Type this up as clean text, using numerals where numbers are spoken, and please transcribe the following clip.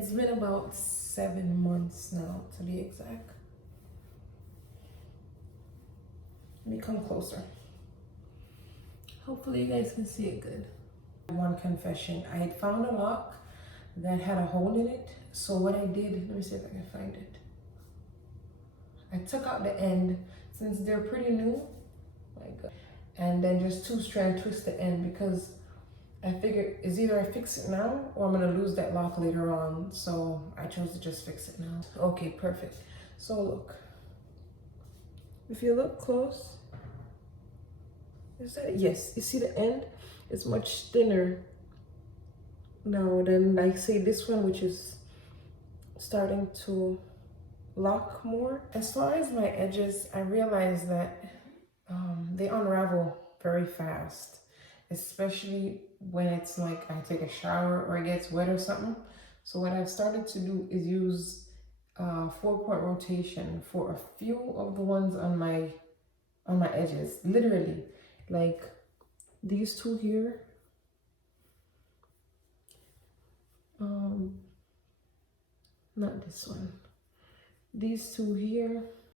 It's been about 7 months now, to be exact. Let me come closer. Hopefully you guys can see it good. One confession, I had found a lock that had a hole in it. So what I did, let me see if I can find it. I took out the end, since they're pretty new, like, and then just try and twist the end, because I figured it's either I fix it now or I'm gonna lose that lock later on. So I chose to just fix it now. Okay, perfect. So look, if you look close, is that, yes, you see the end? It's much thinner now than, like, say this one, which is starting to lock more. As far as my edges, I realized that they unravel very fast, especially when it's like I take a shower or it gets wet or something. So what I've started to do is use 4-point rotation for a few of the ones on my edges. Literally, like these two here. Not this one. These two here